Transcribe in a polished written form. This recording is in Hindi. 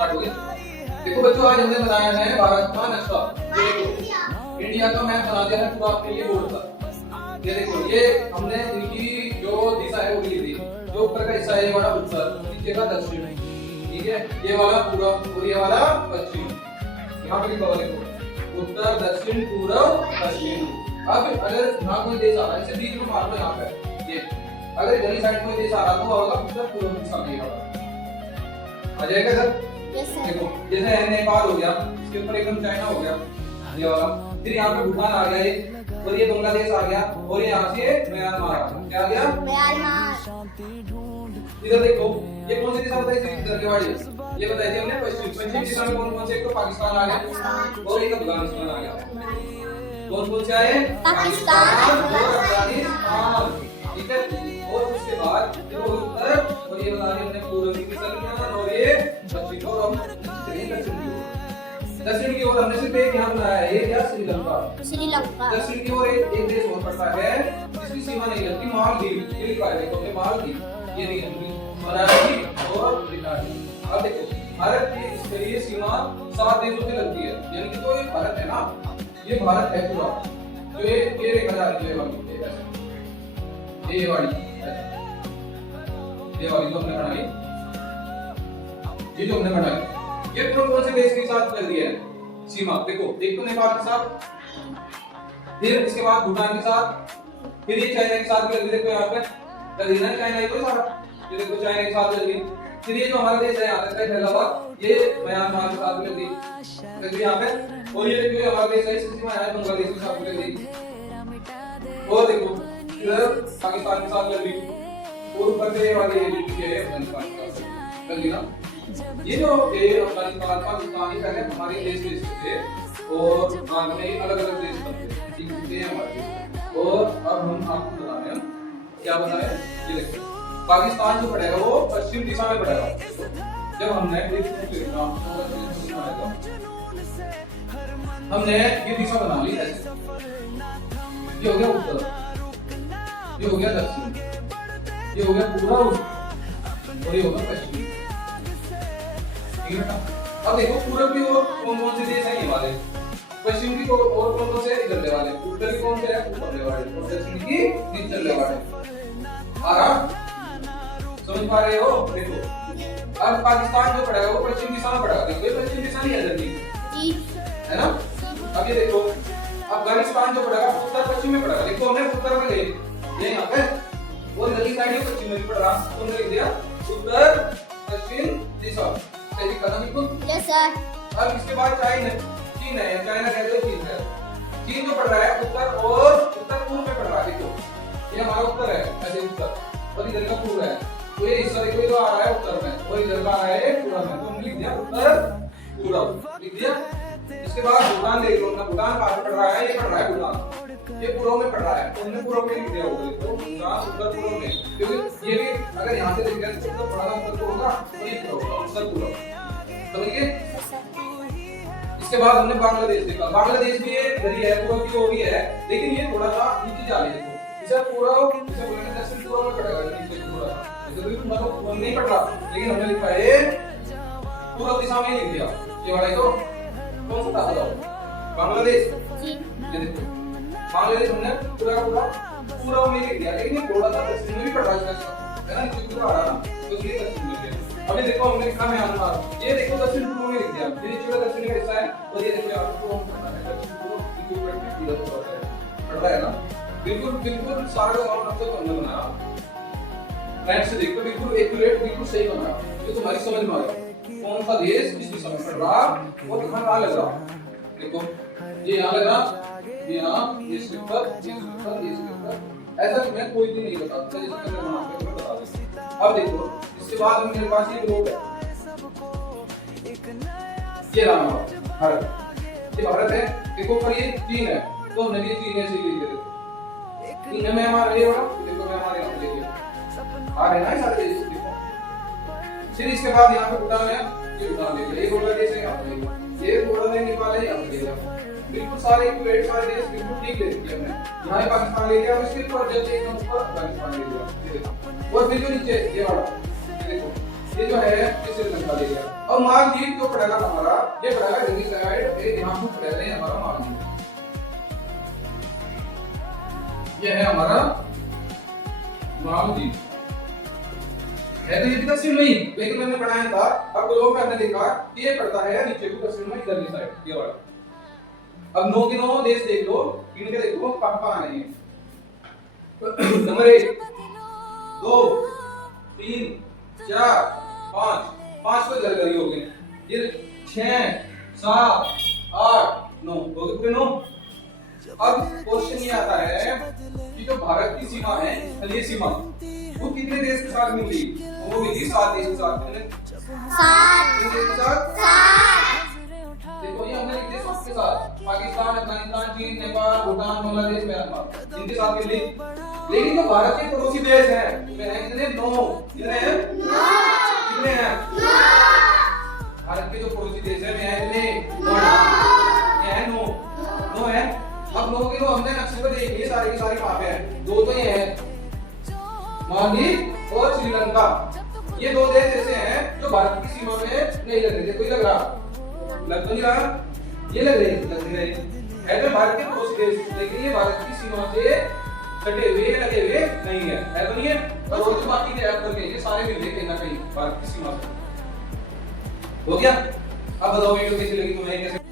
स्टार्ट हो गया। देखो बच्चों आज हमने बनाया है भारत का नक्शा। ये देखो इंडिया का मैप बना दिया है पूरा आपके लिए बोर्ड पर। ये देखो ये हमने इनकी जो दिशा है वो ली थी। जो ऊपर का हिस्सा है ये वाला उत्तर, नीचे का दक्षिण, ठीक है, ये वाला पूरब और ये वाला पश्चिम। यहाँ पे लिखा हुआ देखो उत्तर दक्षिण पूरब पश्चिम। अब अगर यहाँ कोई देश आ रहा है इसे बीच में मार लो यहाँ पे, ये अगर इधर ही साइड कोई देश आ रहा तो होगा उत्तर पूर्व दिशा में आ जाएगा सर। देखो जैसे नेपाल हो गया, इसके ऊपर एकदम चाइना हो गया ये वाला, फिर यहाँ पे भूटान आ गया ये, और ये बांग्लादेश आ गया, और ये यहाँ से म्यांमार आ गया। क्या आ गया? म्यांमार। इधर देखो ये कौन सी दिशा बताई थी? इधर के वाली ये बताई थी हमने पश्चिम। पश्चिम दिशा में कौन कौन से? एक तो पाकिस्तान आ गया और एक अफगानिस्तान आ गया। कौन कौन से आए? पाकिस्तान और अफगानिस्तान, ठीक है। और उसके बाद जो उत्तर और ये बता रहे हमने पूर्व की दिशा और ये दक्षिण को हम दक्षिण की ओर हमने सिर्फ एक यहाँ बनाया है, ये क्या? श्रीलंका। श्रीलंका दक्षिण की ओर एक देश और पड़ता है जिसकी सीमा नहीं लगती, मालदीव। ये लिखा है देखो मालदीव, ये नहीं लगती, मलावी और ब्रिटानी। अब देखो भारत की स्तरीय सीमा 7 देशों से लगती है, यानी कि जो ये भारत है ना, ये भारत है पूरा। तो ये रेखा जा रही है ये वाली जो हमने बनाई, ये जो हमने बनाई, ये कौन से देश के साथ लग रही है सीमा? देखो एक तो नेपाल के साथ, फिर इसके बाद भूटान के साथ, फिर ये चाइना के साथ भी लग रही है। देखो यहाँ पे लग रही है चाइना, ये तो सारा ये देखो चाइना के साथ लग रही। फिर ये जो हमारा देश है यहाँ तक फैला हुआ, ये म्यांमार के साथ लग रही यहाँ पे। और ये देखो हमारा देश है, इसकी सीमा है बांग्लादेश के साथ लग रही। और देखो इधर पाकिस्तान के साथ लग रही, और ऊपर से वाले ये अफगानिस्तान के साथ लग रही ना। ये जो अफगानिस्तान पाकिस्तान ये पहले हमारे देश थे और बाद में अलग अलग देश बनते हैं हमारे। और अब हम आपको बता रहे हैं क्या बताया, ये देखो पाकिस्तान जो पड़ेगा वो पश्चिम दिशा में पड़ेगा। जब हमने ये दिशा बना ली ऐसे, ये हो गया उत्तर, ये हो गया दक्षिण, ये हो गया पूर्व और ये होगा पश्चिम। अब देखो पूर्व की ओर कौन कौन से देश हैं ये वाले, पश्चिम की ओर कौन कौन से इधर ले वाले, उत्तर की कौन से है ऊपर ले वाले, और दक्षिण की नीचे ले वाले। आराम समझ पा रहे हो? देखो अब पाकिस्तान जो पड़ेगा वो पश्चिम दिशा में पड़ेगा। देखो ये पश्चिम दिशा नहीं है जल्दी, है ना। अब ये देखो अफगानिस्तान जो पड़ेगा उत्तर पश्चिम में पड़ेगा। देखो हमने उत्तर में ले ये यहाँ पे, और गली साइड ये पश्चिम में पड़ रहा, तो हमने लिख दिया उत्तर पश्चिम दिशा। सही कहा बिल्कुल? Yes sir. अब इसके बाद चीन है, चाइना कहते हो चीन है। चीन जो पड़ रहा है उत्तर और उत्तर पूर्व में पड़ रहा है। देखो ये हमारा उत्तर है, ऐसे उत्तर, और इधर का पूर्व है। तो ये हिस्सा देखो जो आ रहा है उत्तर में, और इधर का आ रहा है पूर्व में, तो हमने लिख दिया उत्तर पूर्व, लिख दिया। इसके बाद भूटान देख लो ना, भूटान कहाँ पे पड़ रहा है? ये पड़ रहा है भूटान, ये पूर्व में पड़ रहा है, तो हमने पूर्व में लिख दिया होगा। देखो भूटान उत्तर पूर्व में, क्योंकि ये भी अगर यहाँ से देखें तो उत्तर पड़ा उत्तर तो होगा, और ये उत्तर पूर्व, समझिए। इसके बाद हमने बांग्लादेश देखा, बांग्लादेश भी इधर ही है, पूर्व की ओर ही है, लेकिन ये थोड़ा सा नीचे जा रही है। इसे पूर्व इसे बोलेंगे दक्षिण पूर्व में पड़ेगा, नीचे थोड़ा इधर भी मतलब नहीं पड़ रहा, लेकिन हमने लिखा है पूर्व दिशा में लिख दिया। ये वाला तो कौन सा था बताओ? बांग्लादेश। ये देखो बांग्लादेश हमने पूरा का पूरा पूर्व में लिख दिया, लेकिन ये थोड़ा सा दक्षिण में भी पड़ रहा है, है ना, नीचे पूरा आ रहा ना, तो इसलिए दक्षिण में लिख दिया। अभी देखो हमने लिखा म्यांमार, ये देखो दक्षिण पूर्व में लिख दिया, ये नीचे का दक्षिण का हिस्सा है, और ये देखो आपको दक्षिण पूर्व इक्विवेलेंट इधर पड़ रहा है ना। बिल्कुल बिल्कुल सारा का सारा नक्शा हमने बनाया, फ्रेंड से देखो बिल्कुल एक्यूरेट, बिल्कुल सही बना, ये तुम्हारी समझ में आएगा कौन सा देश किस दिशा में पड़ रहा और कहाँ लग रहा। देखो ये यहाँ लग रहा, ये यहाँ, ये स्लिपर, ये स्लिपर, ये स्लिपर, ऐसा तुम्हें कोई भी नहीं बताता, जैसे मैंने बना के बता दिया। अब देखो इसके बाद मेरे पास ये ग्लोब है, ये रहा भारत, ये भारत है। देखो पर ये चीन है, तो हमने भी चीन ऐसे लिख दिया। चीन में हमारा ये वाला, देखो मैं हमारे यहाँ लिख दिया, आ रहे ना सारे देश। देखो फिर इसके बाद यहाँ पे भूटान है, ये भूटान ले लिया, ये बांग्लादेश है यहाँ पे, ये थोड़ा सा नेपाल है यहाँ पे ले लिया। बिल्कुल सारे इक्वेट सारे देश बिल्कुल ठीक ले लिया हमने। यहाँ पाकिस्तान ले लिया, इसके ऊपर जब एकदम ऊपर अफगानिस्तान ले लिया, और फिर जो नीचे ये वाला, ये देखो ये जो है ये श्रीलंका ले लिया। और अब मालदीव जो पड़ेगा हमारा, ये पड़ेगा दिल्ली साइड, ये यहाँ पे पड़ेगा ये हमारा मालदीव। ये है हमारा मालदीव। है तो ये भी दक्षिण में ही, लेकिन मैंने पढ़ाया था, अब लोगों में हमने देखा कि ये पड़ता है नीचे को दक्षिण में इधर की साइड, ये वाला। अब 9 के 9 देश देख लो, इनके देखो कहां कहां आने हैं। नंबर 1 2 3 4 5, 5 को इधर करी हो गए, ये 6 7 8 9 हो गए पूरे 9। अब क्वेश्चन ये आता है कि जो भारत की सीमा है, स्थलीय सीमा, वो कितने देश के साथ मिली? वो मिली 7 देश के साथ। कितने? 7 देश के साथ। देखो ये हमने लिख दिया सबके साथ, पाकिस्तान, अफगानिस्तान, चीन, नेपाल, भूटान, बांग्लादेश, म्यांमार, इनके साथ मिली। लेकिन जो भारत के पड़ोसी देश हैं, वे हैं कितने? 9। कितने हैं? 9। कितने हैं? 9। भारत के जो पड़ोसी देश हैं, वे हैं कितने? 9। ये है 9। 9 है। अब 9 के जो हमने नक्शे पर देख लिए, सारे के सारे कहां पे हैं? 2 तो ये हैं, मालदीव और श्रीलंका। ये 2 देश ऐसे हैं जो भारत की सीमा में नहीं लग रहे। कोई लग रहा? लग तो नहीं रहा। ये लग रहे है तो भारत के पड़ोसी देश, लेकिन ये भारत की सीमा से सटे हुए लगे हुए नहीं है तो नहीं है। और वो जो बाकी के ऐप करके ये सारे मिल गए कहीं ना कहीं भारत की सीमा से। हो गया? अब बताओ वीडियो कैसी लगी तुम्हें, कैसे